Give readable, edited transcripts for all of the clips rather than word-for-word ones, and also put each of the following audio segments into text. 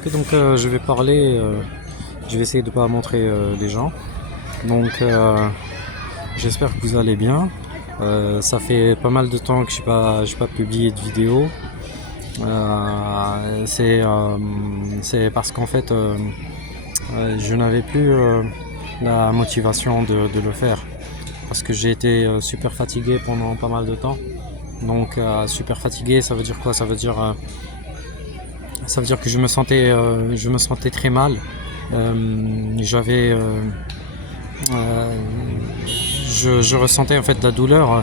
Ok, donc je vais parler, je vais essayer de pas montrer les gens. Donc j'espère que vous allez bien. Ça fait pas mal de temps que j'ai pas publié de vidéo. C'est parce qu'en fait je n'avais plus la motivation de le faire. Parce que j'ai été super fatigué pendant pas mal de temps. Donc super fatigué, ça veut dire quoi? Ça veut dire que je me sentais très mal. J'avais, je ressentais en fait de la douleur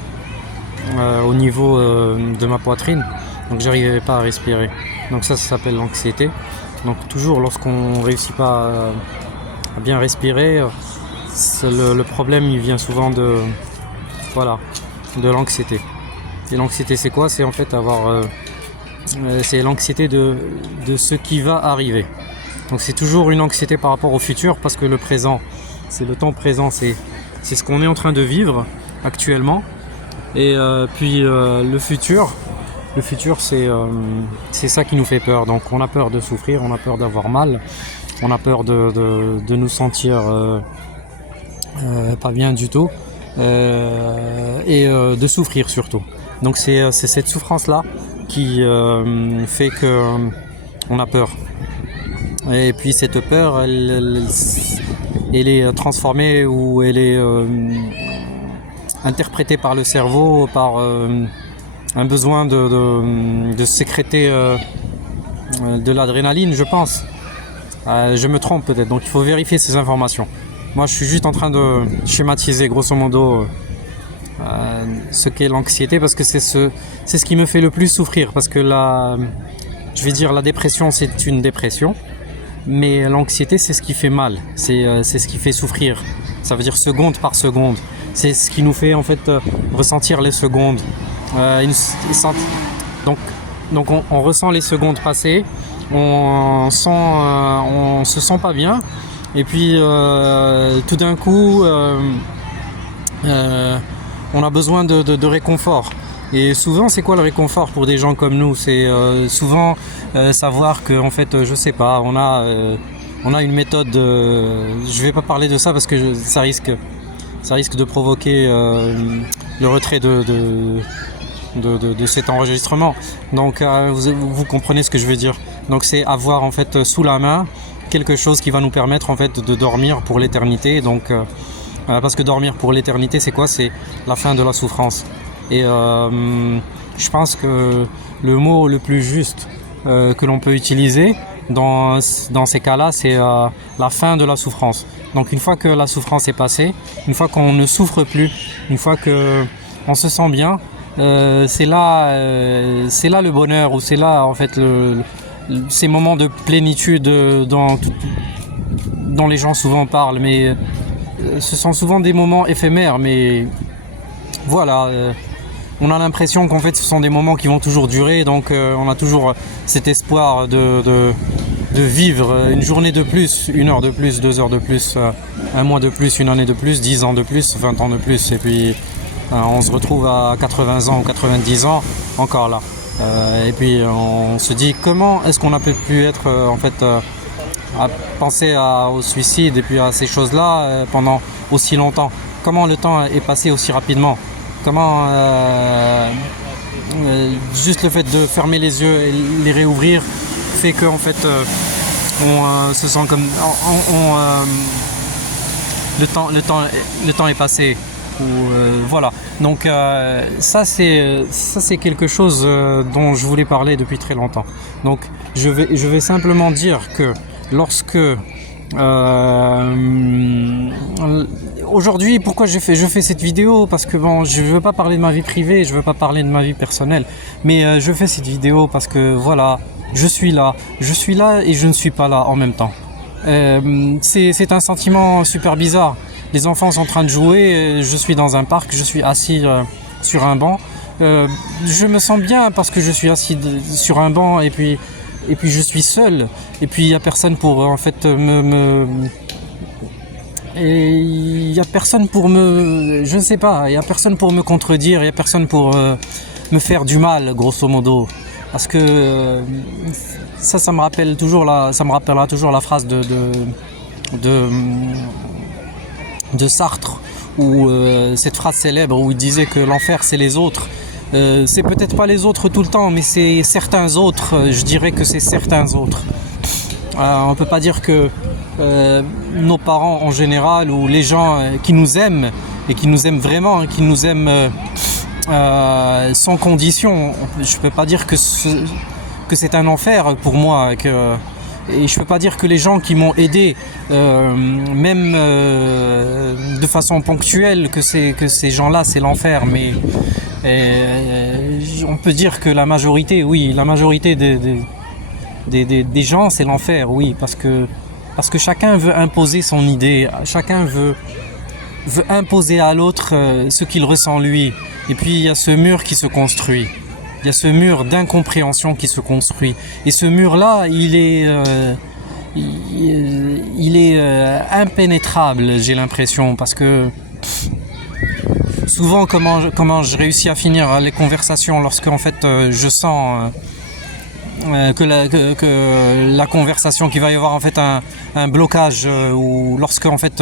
au niveau de ma poitrine, donc j'arrivais pas à respirer. Donc ça s'appelle l'anxiété. Donc toujours lorsqu'on réussit pas à bien respirer, le problème il vient souvent de l'anxiété. Et l'anxiété c'est quoi? C'est en fait c'est l'anxiété de ce qui va arriver. Donc c'est toujours une anxiété par rapport au futur, parce que le présent, c'est le temps présent, c'est ce qu'on est en train de vivre actuellement. Et puis le futur c'est ça qui nous fait peur. Donc on a peur de souffrir, on a peur d'avoir mal, on a peur de nous sentir pas bien du tout, et de souffrir surtout. Donc c'est cette souffrance là qui fait que on a peur. Et puis cette peur, elle est transformée, ou elle est interprétée par le cerveau, par un besoin de sécréter de l'adrénaline, je pense. Je me trompe peut-être, donc il faut vérifier ces informations. Moi je suis juste en train de schématiser grosso modo ce qu'est l'anxiété, parce que c'est ce qui me fait le plus souffrir. Parce que la dépression c'est une dépression, mais l'anxiété c'est ce qui fait mal, c'est ce qui fait souffrir. Ça veut dire seconde par seconde, c'est ce qui nous fait en fait ressentir les secondes. Donc on ressent les secondes passer, on se sent pas bien, et puis tout d'un coup on a besoin de réconfort. Et souvent c'est quoi le réconfort pour des gens comme nous? C'est souvent savoir que en fait je sais pas, on a une méthode, je vais pas parler de ça parce que ça risque de provoquer le retrait de cet enregistrement. Donc vous comprenez ce que je veux dire. Donc c'est avoir en fait sous la main quelque chose qui va nous permettre en fait de dormir pour l'éternité. Donc parce que dormir pour l'éternité c'est quoi? C'est la fin de la souffrance. Et je pense que le mot le plus juste que l'on peut utiliser dans ces cas-là, c'est la fin de la souffrance. Donc une fois que la souffrance est passée, une fois qu'on ne souffre plus, une fois qu'on se sent bien, c'est là le bonheur, ou c'est là en fait ces moments de plénitude dont les gens souvent parlent. Mais ce sont souvent des moments éphémères, mais voilà. On a l'impression qu'en fait ce sont des moments qui vont toujours durer, donc on a toujours cet espoir de vivre une journée de plus, 1 heure de plus, 2 heures de plus, 1 mois de plus, 1 année de plus, 10 ans de plus, 20 ans de plus, et puis on se retrouve à 80 ans ou 90 ans encore là. Et puis on se dit comment est-ce qu'on a pu être en fait à penser au suicide et puis à ces choses-là pendant aussi longtemps. Comment le temps est passé aussi rapidement? Comment juste le fait de fermer les yeux et les réouvrir fait que en fait on se sent comme le temps est passé, ou voilà. Donc ça c'est quelque chose dont je voulais parler depuis très longtemps. Donc je vais simplement dire que lorsque aujourd'hui, pourquoi je fais cette vidéo? Parce que bon, je veux pas parler de ma vie privée, je veux pas parler de ma vie personnelle, mais je fais cette vidéo parce que voilà, je suis là et je ne suis pas là en même temps. C'est un sentiment super bizarre. Les enfants sont en train de jouer, je suis dans un parc, je suis assis sur un banc. Je me sens bien parce que je suis assis sur un banc, et puis je suis seul, et puis il y a personne pour en fait et il y a personne pour je ne sais pas, il y a personne pour me contredire, il y a personne pour me faire du mal grosso modo. parce que ça me rappelle toujours ça me rappellera toujours la phrase de, de Sartre, où cette phrase célèbre où il disait que l'enfer c'est les autres. C'est peut-être pas les autres tout le temps, mais c'est certains autres, je dirais que c'est certains autres. On peut pas dire que nos parents en général, ou les gens qui nous aiment, et qui nous aiment vraiment, qui nous aiment sans condition, je peux pas dire que c'est un enfer pour moi, et je peux pas dire que les gens qui m'ont aidé, même de façon ponctuelle, que ces gens-là c'est l'enfer, mais on peut dire que la majorité, oui, la majorité des gens c'est l'enfer, oui, parce que chacun veut imposer son idée, chacun veut imposer à l'autre ce qu'il ressent lui, et puis il y a ce mur qui se construit. Il y a ce mur d'incompréhension qui se construit. Et ce mur-là, il est impénétrable, j'ai l'impression, parce que souvent, comment je réussis à finir les conversations lorsque en fait je sens que la conversation, qu'il va y avoir en fait un blocage, ou lorsque en fait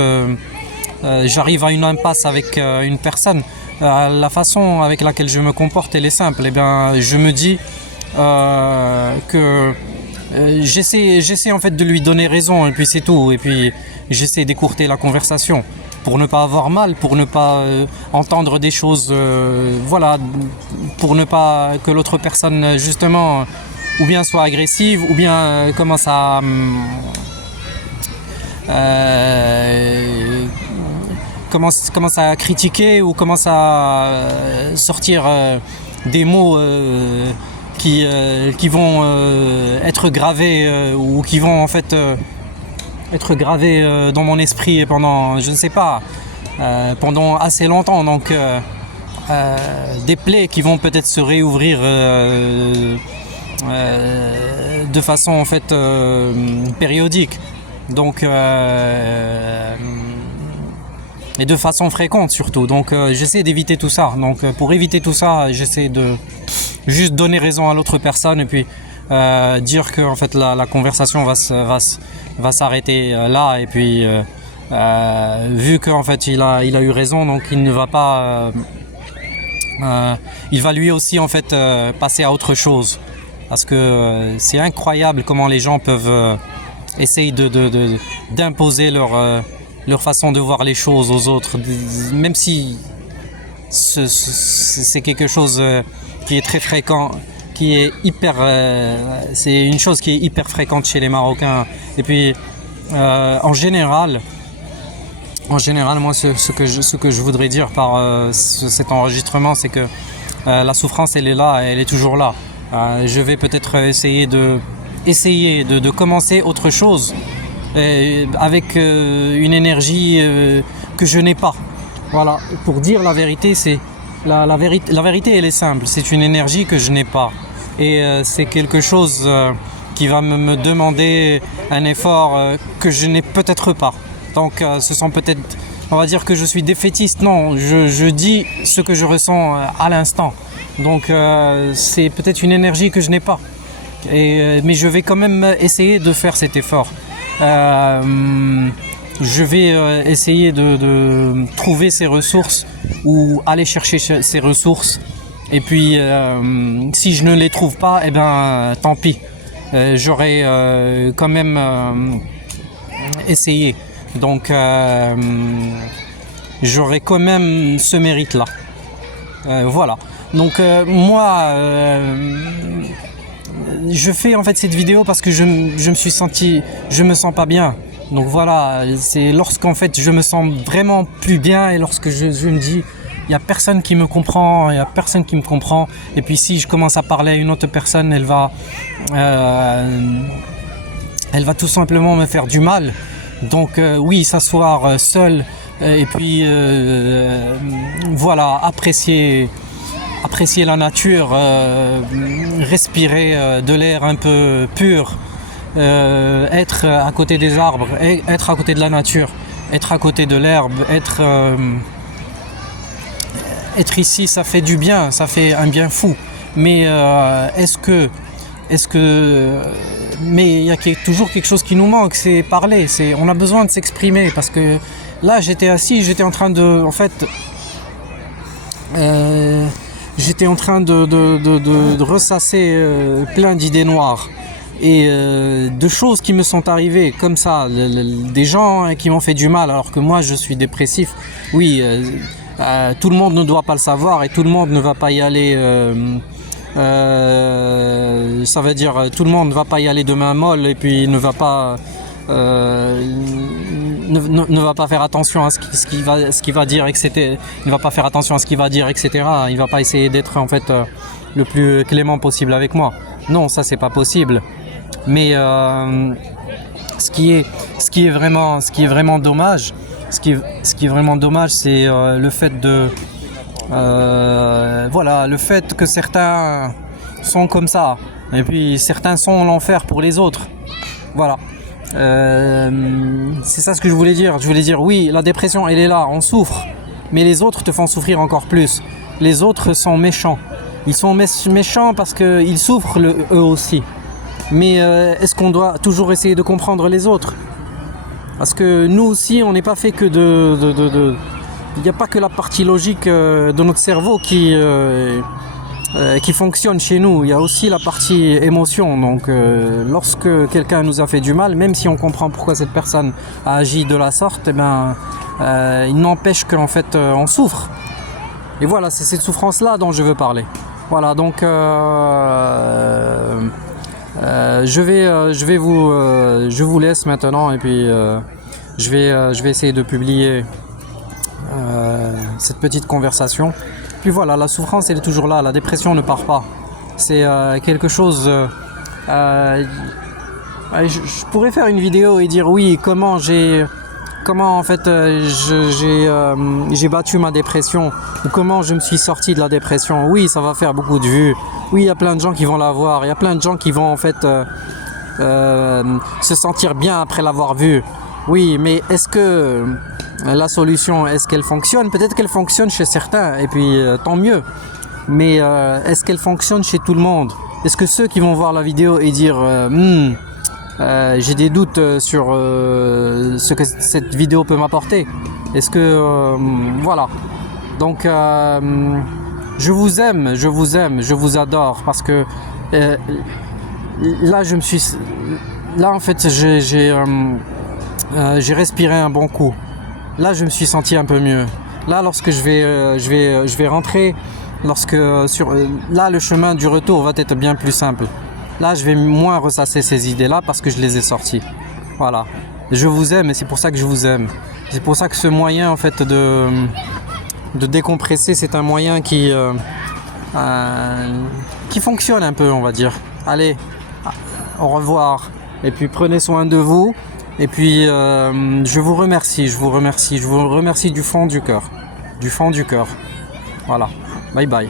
j'arrive à une impasse avec une personne. La façon avec laquelle je me comporte, elle est simple. Eh bien, je me dis que j'essaie en fait de lui donner raison, et puis c'est tout. Et puis j'essaie d'écourter la conversation pour ne pas avoir mal, pour ne pas entendre des choses, voilà, pour ne pas que l'autre personne justement ou bien soit agressive, ou bien commence à commence à critiquer, ou commence à sortir des mots qui vont être gravés, ou qui vont en fait être gravés dans mon esprit pendant, je ne sais pas, pendant assez longtemps. Donc des plaies qui vont peut-être se réouvrir de façon en fait périodique. Donc et de façon fréquente surtout. Donc j'essaie d'éviter tout ça. Donc pour éviter tout ça, j'essaie de juste donner raison à l'autre personne, et puis dire que en fait la conversation va s'arrêter là, et puis vu qu'en fait il a eu raison, donc il ne va pas il va lui aussi en fait passer à autre chose, parce que c'est incroyable comment les gens peuvent essayer d'imposer leur façon de voir les choses aux autres, même si c'est quelque chose qui est très fréquent, qui est c'est une chose qui est hyper fréquente chez les Marocains. Et puis en général, moi ce que je voudrais dire par cet enregistrement, c'est que la souffrance elle est là, elle est toujours là. Je vais peut-être essayer de commencer autre chose, avec une énergie que je n'ai pas. Voilà, pour dire la vérité, c'est la vérité elle est simple, c'est une énergie que je n'ai pas, et c'est quelque chose qui va me demander un effort que je n'ai peut-être pas. Donc ce sont peut-être, on va dire que je suis défaitiste, non, je dis ce que je ressens à l'instant. Donc c'est peut-être une énergie que je n'ai pas, mais je vais quand même essayer de faire cet effort. Je vais essayer de trouver ces ressources, ou aller chercher ces ressources, et puis si je ne les trouve pas, eh ben tant pis, j'aurai quand même essayé. Donc j'aurai quand même ce mérite là, voilà. Donc moi je fais en fait cette vidéo parce que je me sens pas bien. Donc voilà, c'est lorsqu'en fait je me sens vraiment plus bien, et lorsque je me dis il y a personne qui me comprend, et puis si je commence à parler à une autre personne, elle va tout simplement me faire du mal. Donc oui, s'asseoir seul, et puis voilà, apprécier la nature, respirer de l'air un peu pur, être à côté des arbres, être à côté de la nature, être à côté de l'herbe, être ici, ça fait du bien, ça fait un bien fou. Mais mais il y a toujours quelque chose qui nous manque, c'est parler. On a besoin de s'exprimer parce que là, j'étais assis, j'étais en train de ressasser plein d'idées noires et de choses qui me sont arrivées comme ça, des gens qui m'ont fait du mal alors que moi je suis dépressif. Oui, tout le monde ne doit pas le savoir et tout le monde ne va pas y aller. Ça veut dire tout le monde ne va pas y aller de main molle et puis ne va pas ne va pas faire attention à ce qu'il va dire, etc. Il ne va pas faire attention à ce qu'il va dire, etc. Il va pas essayer d'être en fait le plus clément possible avec moi. Non, ça c'est pas possible. Mais ce qui est vraiment dommage, c'est le fait de le fait que certains sont comme ça et puis certains sont l'enfer pour les autres. Voilà. C'est ça ce que je voulais dire. Je voulais dire oui, la dépression elle est là, on souffre, mais les autres te font souffrir encore plus. Les autres sont méchants. Ils sont méchants parce qu'ils souffrent eux aussi. Mais est-ce qu'on doit toujours essayer de comprendre les autres? Parce que nous aussi, on n'est pas fait que il n'y a pas que la partie logique de notre cerveau qui fonctionne chez nous. Il y a aussi la partie émotion. Donc, lorsque quelqu'un nous a fait du mal, même si on comprend pourquoi cette personne a agi de la sorte, il n'empêche qu'en fait, on souffre. Et voilà, c'est cette souffrance-là dont je veux parler. Voilà, donc je vous laisse maintenant et puis je vais essayer de publier cette petite conversation. Puis voilà, la souffrance elle est toujours là, la dépression ne part pas. C'est quelque chose. Je pourrais faire une vidéo et dire oui, comment en fait j'ai battu ma dépression ou comment je me suis sorti de la dépression. Oui, ça va faire beaucoup de vues. Oui, il y a plein de gens qui vont la voir. Il y a plein de gens qui vont en fait se sentir bien après l'avoir vu. Oui, mais est-ce que la solution, est-ce qu'elle fonctionne? Peut-être qu'elle fonctionne chez certains et puis tant mieux. Mais est-ce qu'elle fonctionne chez tout le monde? Est-ce que ceux qui vont voir la vidéo et dire j'ai des doutes sur ce que cette vidéo peut m'apporter. Est-ce que voilà. Donc je vous aime, je vous adore parce que là en fait j'ai respiré un bon coup. Là je me suis senti un peu mieux. Là lorsque je vais rentrer, là le chemin du retour va être bien plus simple. Là, je vais moins ressasser ces idées-là parce que je les ai sorties. Voilà. Je vous aime et c'est pour ça que je vous aime. C'est pour ça que ce moyen, en fait, de décompresser, c'est un moyen qui fonctionne un peu, on va dire. Allez, au revoir. Et puis, prenez soin de vous. Et puis, je vous remercie du fond du cœur. Du fond du cœur. Voilà. Bye bye.